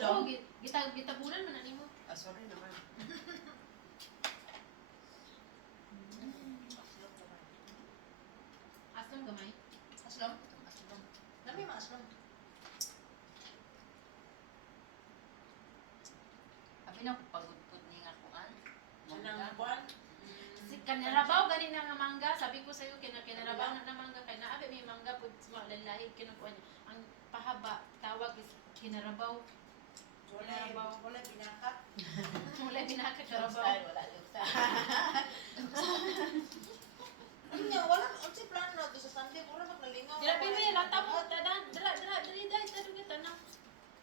Oo, gitabunan man nimo. Ah, sorry naman. Aslong gamay. Aslong? Aslong. Dami mga aslong. Abi na pagudpud ni nga kuan. Sinang buwan. Si kanarabaw gani na nga mangga, sabi ko sayo kinarabaw na mangga kay naabi may mangga pud sa lalahig kinukuan. Ang pahaba tawag is kinarabaw. Wala binaka. Mula binaka karabaw. Wala luta. Ano niya, wala, ang si plano na to sa Sunday, wala magnalingaw. Dira bimi lata mo dadan dira diri dai sa dugi tanang.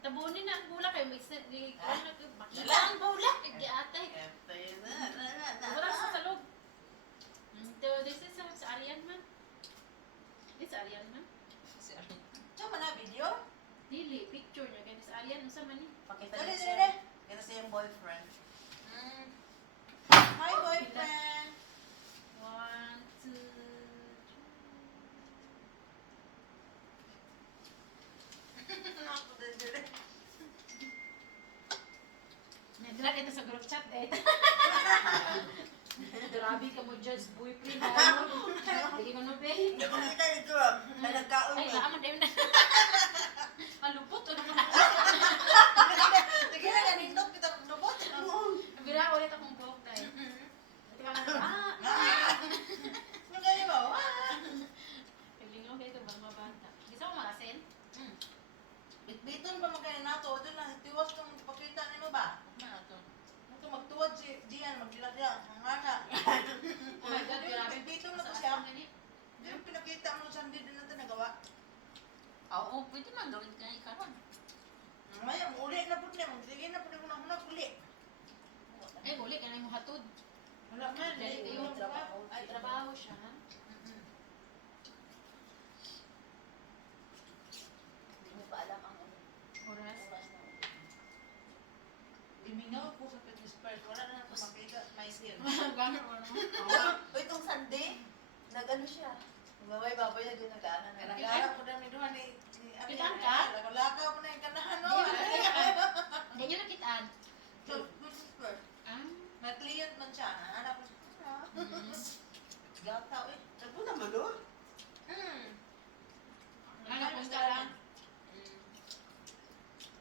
Tabunin na ang bula kay mix di kuan na makita ang bula di atay. Wala sa salog. This is sa Arian man. This Arian man. Diyan man na video? Dili picture niya kay sa Arian unsa man ni? Pakita Dali, niya dali, siya. dali. Kaya siya yung boyfriend. Hi, boyfriend. 1 2 Ako din, dali. Nadala kita sa group chat eh. Grabe ka mo judge boyfriend ano. Hindi ko no be. Hindi ko kita dito. May nagkaon Ay, ko. laman din na. Malupot o naman. Sige na, ganindot kita lubot. Bira ulit akong buhok tayo. Ano kayo ba? Paglingaw kayo ito bang mabanta. Gusto mo makasin? Bitbiton pa magkaya nato. Ito na, tiwas kong pakita ni mo ba? Ano to? Ito magtuwad si Gian, magdila-dila. Ang hana. Oh my God, grabe. Bitbiton na to siya. Hindi yung pinakita mo sa Sunday din natin nagawa. Oo, pwede man gawin ka ikaron. Mamaya, uli na po niya. Sige na po niya kung hunag uli. Ay, uli ka na yung hatod. Wala man. Dahil Yung yung ay trabaho siya. Ha? Hindi mo pa alam ang ano. Oras. Oras na. Imingaw po sa fitness first. Wala na natin makita. May sin. Gano'n mo naman. O itong Sunday, nag-ano siya. Babay-babay na din nag-ano na. Nagharap ko namin doon ni Abi. Kitaan ka? Lakaw ko na yung kanahan. No? Hindi nyo nakitaan. Fitness first. Ah. May client man siya. Anak ko. Gataw eh. Nagpo naman doon. Ano kung ka lang?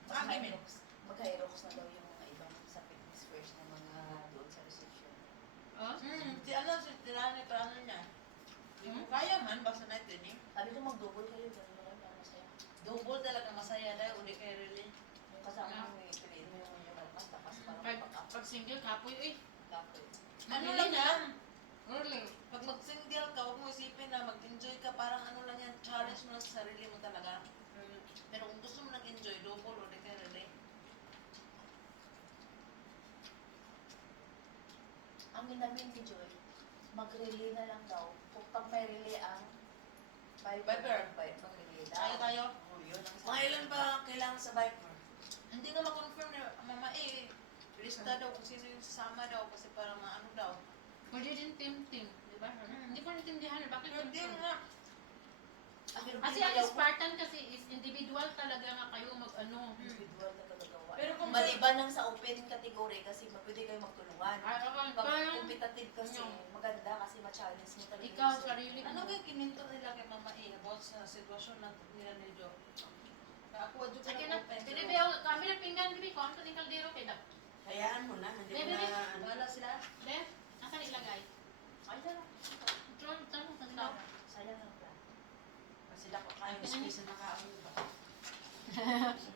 Mag-hyrox na daw yung mga ibang sa fitness first na mga doon sa reception. Oh? Si ano, si Tirani, paano niya? Hindi ko kaya man, basta natin eh. Sabi ko mag-double kayo, ganun na lang para masaya. Double talaga masaya dahil uli kayo really. Yung kasama mo yung train mo yung nagpas-tapas para Pag, mag-up. pag single, kapoy eh. Kapoy. Ano lang yan? Early. Pag mag-single ka, huwag mo isipin na mag-enjoy ka, parang ano lang yan, challenge mo lang sa sarili mo talaga. Pero kung gusto mo nag-enjoy, double uli kayo really. Ang ginamin ni Joy, mag-relay na lang daw. Kung pag may relay ang Viper. mag-relay daw. Tayo tayo. Oh, yun ang Mga ilan ba kailangan sa Viper? Hindi nga ma-confirm na mama eh. Lista daw kung sino yung sasama daw kasi para maano daw. Pwede din team-team. Diba? Hindi ko natindihan. Bakit Pero di team-team? nga. Kasi ang Spartan kasi is individual talaga nga kayo mag-ano. individual na tagagawa. Pero kung maliban lang sa open category kasi pwede kayo magtulungan. Pag Parang competitive kasi, maganda kasi ma-challenge mo talaga. ikaw, yung sarili ano mo. kaya kininto nila kay mama eh about sa sitwasyon na nila ni Jo? Ako adyo ka Sige na na. open. Pwede ba kami na pinggan, bibi ko. Ang kating kaldero kay Dap. Hayaan mo na, hindi Bebe, mo bebe. na... Wala sila? De, nasa nilagay? Ay, dala. Tron, tanong, tanong. Sayang lang ba? Kasi dako kayo space na nakaano ba?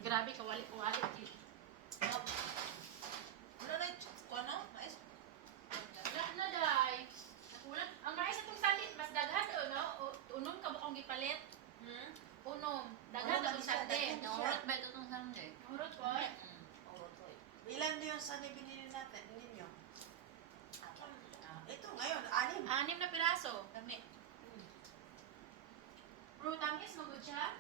Grabe, kawali-kawali. Wala na yung ko ano? Mais? Wala na, day. Nakulang. Ang mais itong salit, mas daghan doon, no? Unom ka bukong gipalit. Unom. Daghan Unom, doon sante. daghan. Nahurot ba ito itong sante? Nahurot ko. Oo, Toy. Ilan yung sa binili natin? Ninyo? Apat. Ito ngayon, 6. 6 na piraso. Dami. Bro, tamis, magod siya.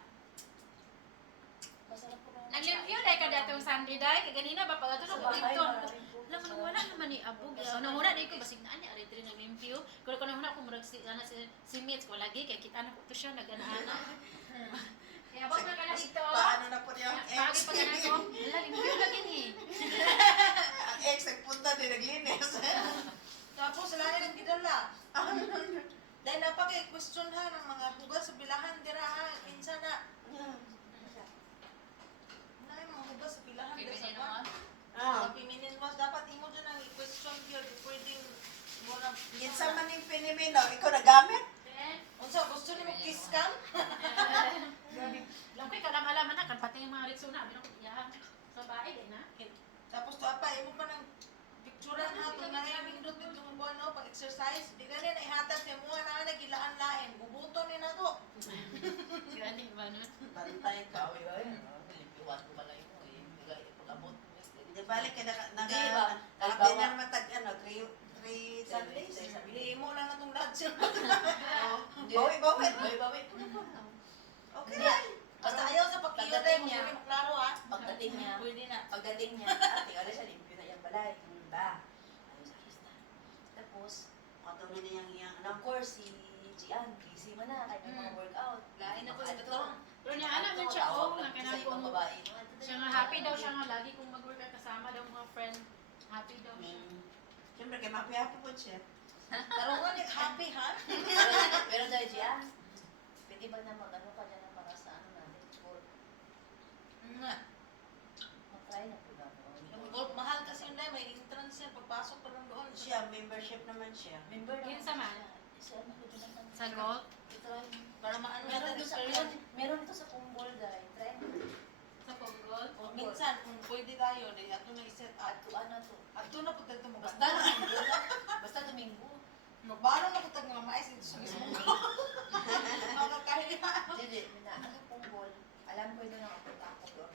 Masarap po naman. Naglimpyo dahil ka datong Sunday dahil. Kaganina ba pag ito Sa na bahay, ito. maraming po. Alam mo, wala naman ni Abog. Nahuna dahil ko, basig na ani, aritri naglimpyo. Kung nahuna ko, murag si Mitch ko lagi, kaya kita na ko ito siya, nag-ana-ana. Kaya wag na ka na dito. Paano na po niya ang ex? Bagay pa ka na ko. Wala, limpyo lagi ni. Ang ex nagpunta din, naglinis. Tapos sila rin nagkidala. Dahil napaka-question ha ng mga hugas sa bilahan dira ha. Minsan na. Nay, mga hugas sa bilahan dira sa kwan. Mga feminin wash, dapat imo dyan ang i-question yun. Pwedeng mo na. Kinsa man yung piniminaw, ikaw nagamit? Unsa, gusto niyo mag-kiss cam? Lang ko'y kalam-alaman na, kan pati yung mga ritsuna, binang iya. Sa bahay din na. Tapos to apa, imo pa ng picturean ha. Itong nangyayang indot dito mo ba, no? Pag-exercise. Di ka rin ihatag niya mo na nagilaan lain. Bubuto ni na to. Gani ba nun? Bantay ka. Limpiwan ko pala yun. Pag-abot. Di balik ka Di ba? nakabin na naman tag ano, 3 Sundays. Hindi mo lang natong lahat siya. Bawi. Bawi. Okay lang. Basta ayaw sa pag-iyo Pagdating mo, niya. hindi mo klaro ha. Pagdating niya. Pwede na. Pagdating niya, ate, wala siya, limpyo na yung balay. Ba? Ayun sa kista. Tapos, Katuloy na yung of course, si Gian, busy man na, kahit may mga workout. Lain na po Ano ito to? Pero niya alam man siya, oh, na Sa kanang ibang kung babae. siya nga happy daw siya nga lagi kung mag-work kasama daw mga friend. Happy daw siya. Siyempre, kay mapi-happy po siya. Tarungan it happy ha. Pero dahil Gian, pwede ba na mag-ano ka dyan na para sa ano natin? Golf. Nga. Mag-try na po natin. Yung golf, mahal kasi yun dahil may entrance yan. Pagpasok pa lang doon. Siya, membership naman siya. Member na. Yun sa man. Sa ano ko dyan naman. Sa golf? I-try. Para maano Meron natin ito sa experience. meron ito sa Kumbol dahil. Try mo. Sa Ponggol? O, minsan, kung pwede tayo, di ato na i-set up. Ato ano to. Ato na po tayo mo. Basta Domingo na. Basta Domingo. Magbaro na po tayo mga mais dito sa mismo ko. Makakahiya. Dili, na ano Kumbol. Alam ko ito nang apunta ako doon.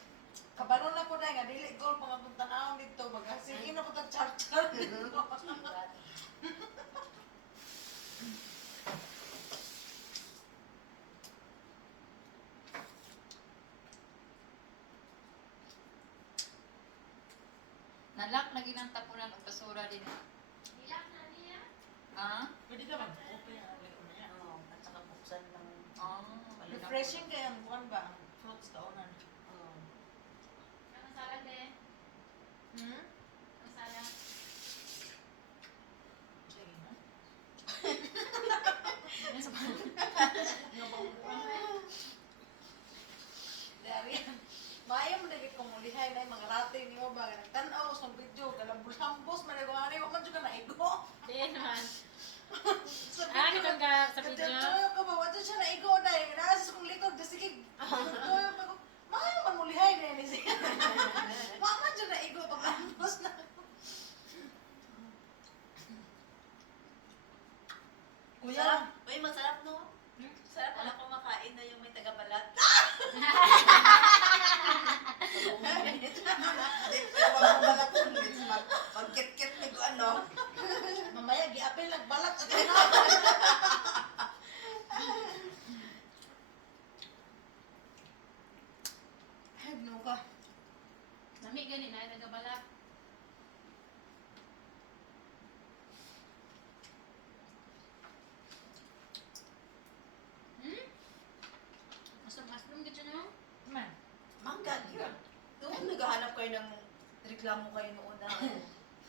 Kabalo na po na nga, dili golf, mga punta na ako dito. Baga, sige na po tayo char-char. Sigurado. Nalak lagi ng tapunan o basura din. Ilang na niya? Ah? Pwede ka mag-open ang leo na yan. Oo, at saka buksan ng Ah. Refreshing kaya ang buwan ba? Ang fruits kaunan. Ang salad eh. Hmm? Ang salad. Sige na. Ano sa Dari. Maayo mo dagit kung mulihay na yung mga rate ni mo ba? Nagtanaw sa video, galambos-lambos, managawa mo man dyan ka naigo. Di naman. Sa Ah, kitang ka sa video? Kadagdayo ka ba? Wala siya naigo dahil. Naasas kong likod, sige. Kadagdayo ka ko. Maayo man mulihay na yun siya. Mama dyan naigo, paglambos na. Sarap. Uy, masarap no? Sarap wala kumakain na yung may taga-balat. Magkit-kit ni ko ano. Mamaya, giapil nagbalat. Ay, no ka. Nami gani na, nagabalak. Masam-masam ka dyan no? Man. Mangga, gira. Doon naghahanap kayo ng reklamo kayo noon na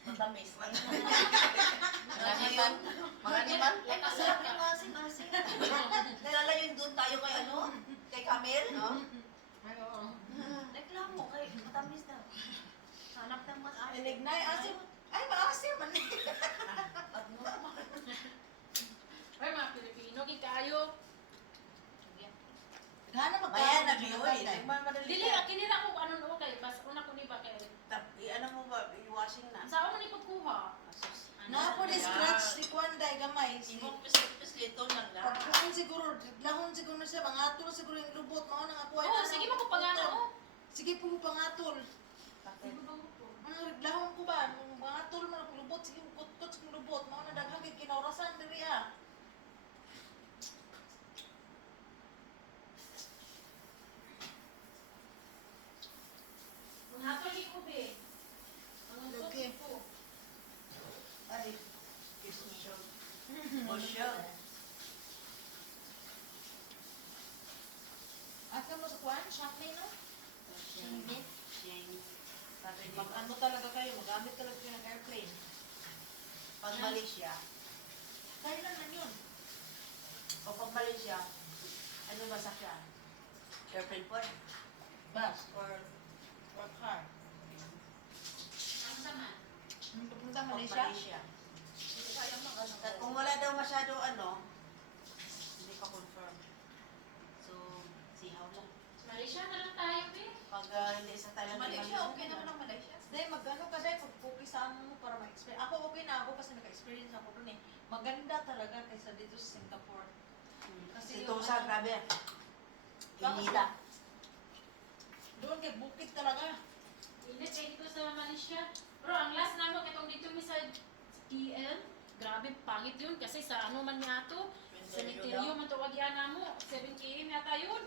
matamis. Marami man. Marami man. Ay, masarap yung asin-asin. Nalala yun doon tayo kay ano? Kay Camel, no? Ay, oo. Reklamo kay matamis na. Hanap ng mas asin. Inignay, asin. Ay, maasim man eh. Abnormal. Ay, mga Pilipino, kikayo. Gana magkakaroon. Maya na biyoy. Nagmamadali Dili, kinira ko ano no, kay bas una ko ni ba kay. Ano mo ba, i-washing na. Sa ako ni pagkuha. Na po ni scratch si Kwanday gamay. Imong pislit-pislito lang na. Pagkuhan siguro, lahon siguro siya, mangatol siguro yung lubot, mao nang ako. Oh, sige mo pagana oh. Sige po pangatol. Ano lahon ko ba? Mangatol man ang lubot, sige mo kutkot sa lubot, mao na daghang kay kinaurasan diri ah. Ang hato ni ko be. Ang usok Okay. ko. Ay. Kiss me, show. Oh, show. Asa mo sa kuan, Shangmei, no? Shangmei. Sabi niya, Mag-ano talaga kayo, magamit talaga kayo ng airplane. pag Malaysia, Kailan na yun? o pag Malaysia, ano ba sakyan? Airplane po? Bus Or or car? Ang sama. Pupunta pag Malaysia? Malaysia? Kaya mo ano. At kung wala daw masyado hindi pa confirm. So, see how lang. Malaysia na lang tayo, be. Pag hindi sa Thailand, Malaysia, okay naman ang Malaysia. Hindi, mag-ano ka dahil pag-focus sa mo para ma-experience. Ako okay na ako kasi naka-experience ako dun eh. Maganda talaga kaysa dito sa Singapore. Kasi Si yung Tosa, ano- grabe. Bakit? Inila. Doon kay bukid talaga. Init kayo dito sa Malaysia. Pero ang last namo katong dito mi sa TL, grabe pangit yun kasi sa ano man niya to, cemetery man to wagyan namo, 7 km yata yun.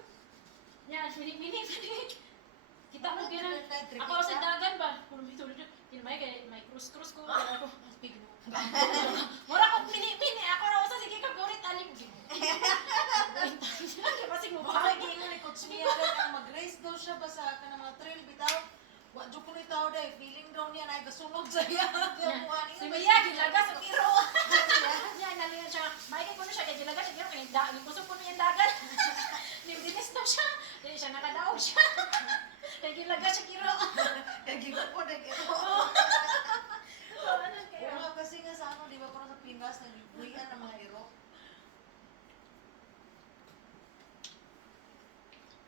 Yan, mini. Kita mo gina. Ako sa dagan ba? Kung may tulad yun. Kinamay kay may cruise ko. Kaya ako, bigno. Mura ko mini. Ako na sa sige ka burit aling. Kasi mo Baka ba? giingon ni Coach Mia na mag-race daw siya ba sa kanang mga trail bitaw. Wa jud ko ni tao dai feeling daw niya na gasunog sa iya. Si Mia gilaga sa tiro. Yan nalingan siya. May ko na siya kay gilaga sa tiro kay dagan ko po niya dagan. Nibinis daw siya. Dili siya nakadaog siya. Kay gilaga siya kiro. Kagigo po na gito. So ano kayo? Oo, kasi nga sa ano, di ba parang sa Pinas, nag-ibuyan ng mga iro.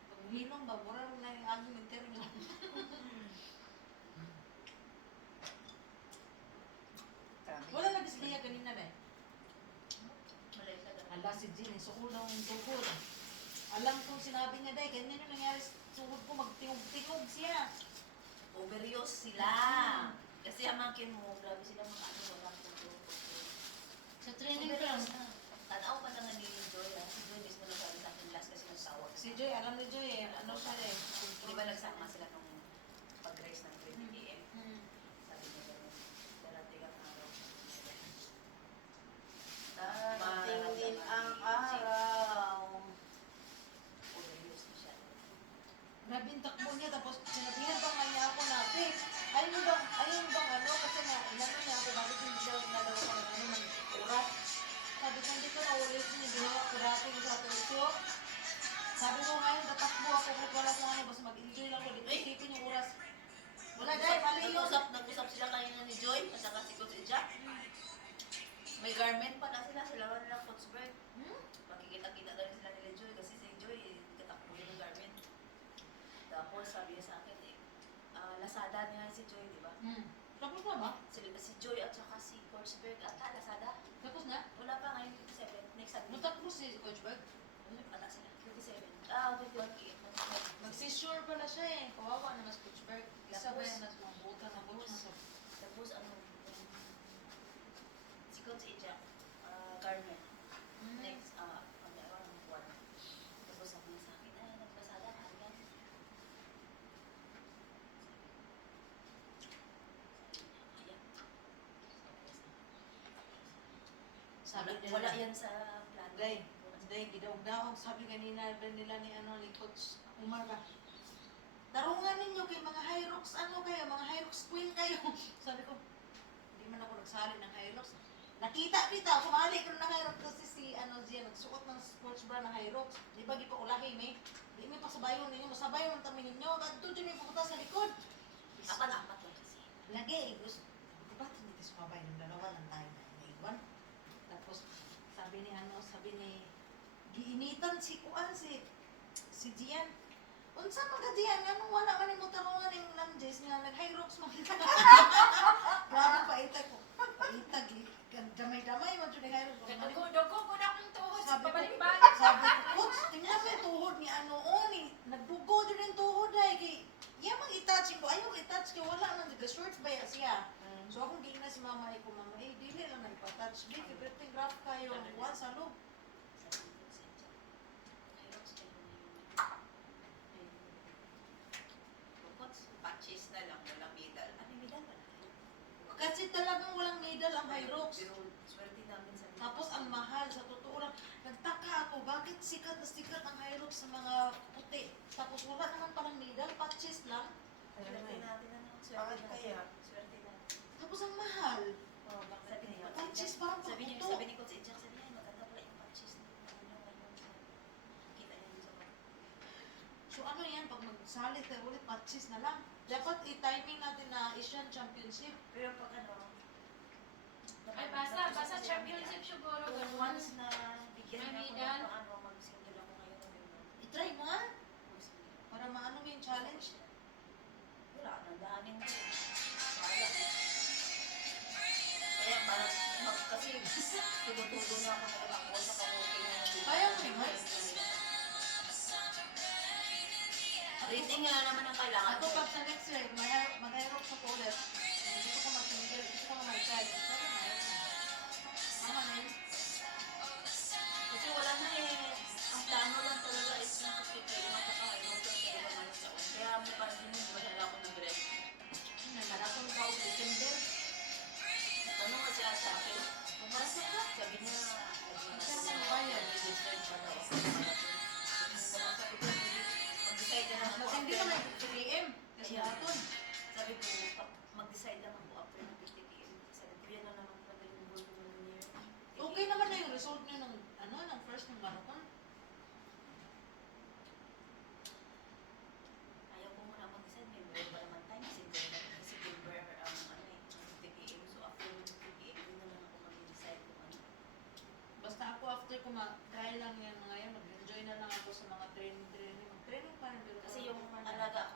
Pag hilong ba, mura rin na yung aming interview. Wala lagi si Lia kanina na eh. Malaysia na. Hala si Jean, sukul daw yung tukod. Alam kong sinabi niya dahil, ganyan yung nangyari sa sukul ko, magtingog-tingog siya. Overuse sila. Kasi amakin mo, grabe sila mga ano, wala kong Sa training ground. Tanaw pa na nga ni Joy, si Joy mismo nagsabi sa akin last kasi nasawa. Si Joy, alam ni Joy eh, ano siya eh. Di ba nagsama sila nung pag-race ng 20 AM? Sabi niya gano'n, darating ang araw. Darating din ang araw. Overuse na siya. Grabe yung takbo niya, tapos sinabihan pa nga niya ako na, babe, ayun bang ano, kasi nga, inano niya ako, bakit hindi daw nagawa ko ng ano, ng oras. Sabi ko, hindi ko na ulit niya, ginawa ko dati yung sa Tokyo. Sabi ko ngayon, tatakbo ako kung wala sa ano, basta mag-enjoy lang ko, di ko isipin yung oras. Wala dahil, mali yun. Nag-usap sila kanina ni Joy, at saka si Coach Jack. May garment pa na sila wala nilang Coachberg. Makikita-kita na rin sila nila Joy, kasi si Joy, katakbo yung garment. Tapos sabi niya sa akin Lazada niya si Joy, di ba? Tapos na ba? Si Joy at saka si Coachberg ata, Lazada. Tapos na? Wala pa ngayon 27, next Sunday. Natakbo si Coach Berg. Ata sila, 27. Ah, 28. Nagsisure pala siya eh. Kawawa na mas Coach Berg. Isa ba yan nas mga buta na buta na sa... Tapos si Coach Jack, garment. Next, ang buwan. Tapos sabi niya sa akin, nagbasada ka yan. Sabi nila. Wala yan sa plan. Day, gidaog-daog. Sabi kanina rin nila ni ano ni Coach Umar ba? Tarungan ninyo kay mga Hyrox, ano kayo, mga Hyrox queen kayo. Sabi ko, hindi man ako nagsali ng Hyrox. Nakita, sumali ko ng Hyrox kasi si ano siya, nagsuot ng sports bra ng Hyrox. Di ba gipa ulahi may? Di may pasabayon ninyo, masabayon ang tamin ninyo. Kadto dyan may pupunta sa likod. Apat-apat lang kasi. Lagi, gusto. Di ba hindi sumabay ng dalawa lang tayo na naiwan? Tapos sabi ni giinitan si Kuan si Gian. Unsa man ka Gian, anong wala man mo tarungan ning Lanjes nga nag-hyrox man ka. Grabe paitag ko. Paitag damay-damay man jud hyrox. Dugo ko na akong tuhod. Sabi ko, Pabalik-balik. Coach, tingnan mo yung tuhod ni ano, ni nagdugo din yung tuhod ay kay iya mang i-touch ko, ayaw i-touch kay wala nang nag-short ba ya siya. So akong giingna si mama ko, mama, dili lang na ipa-touch. Di, everything rough kayo, buwan sa loob. Patches na lang, walang medal. Ano medal ba? Kasi talagang walang medal ang Hyrox. Pero swerte namin sa Tapos ang mahal, sa totoo lang, nagtaka ako, bakit sikat na sikat ang Hyrox sa mga puti, tapos Salit tayo ulit, matches na lang. Dapat i-timing natin na Asian Championship. Pero pag ano, Ay, basta championship siguro. kung ganun. once na bigyan May niya ako medal. ng paano, mag-single ako ngayon ng gano'n. I-try mo ha, Mag-single. para maano mo yung challenge. Wala, nandahanin ko. Wala. Kaya parang, kasi tututudo na ako na ako sa kamuting na Kaya mo yun, ha? Rating nga naman ang kailangan Ako ko. pag sa next year, mag-aerob sa ulit. Gusto ko mag-single, gusto ko mag-try. Sorry na yun. Mama na yun. Kasi wala na eh. Ang plano lang talaga is yung pagkikili makakain mo sa mga taon. Kaya may pansin mo, masyala ako nag-rest. May marathon pa ako December. Tanong nga siya sa akin, pumasok ka? Sabi niya, Kaya naman bayad. registered pa daw ako sa marathon. Sabi ko, mag-decide na Mas lang ako matindi after ka ng may 3 AM. Kasi marathon. Sabi ko, mag-decide lang ako after ng 50 km. Sabi ko, yan na naman pala yung goal ko ng year. Okay naman na yung result nyo ng, ng first ng marathon. Ayaw ko muna mag-decide, may more pa naman time. Kasi December ang 50 km. So after ng 50 km, yun na lang ako mag-decide kung ano. Basta ako after ko ma-try lang yan mga yan, mag-enjoy na lang ako sa mga training. Mag-training pa rin. pero- Kasi yung alaga ko,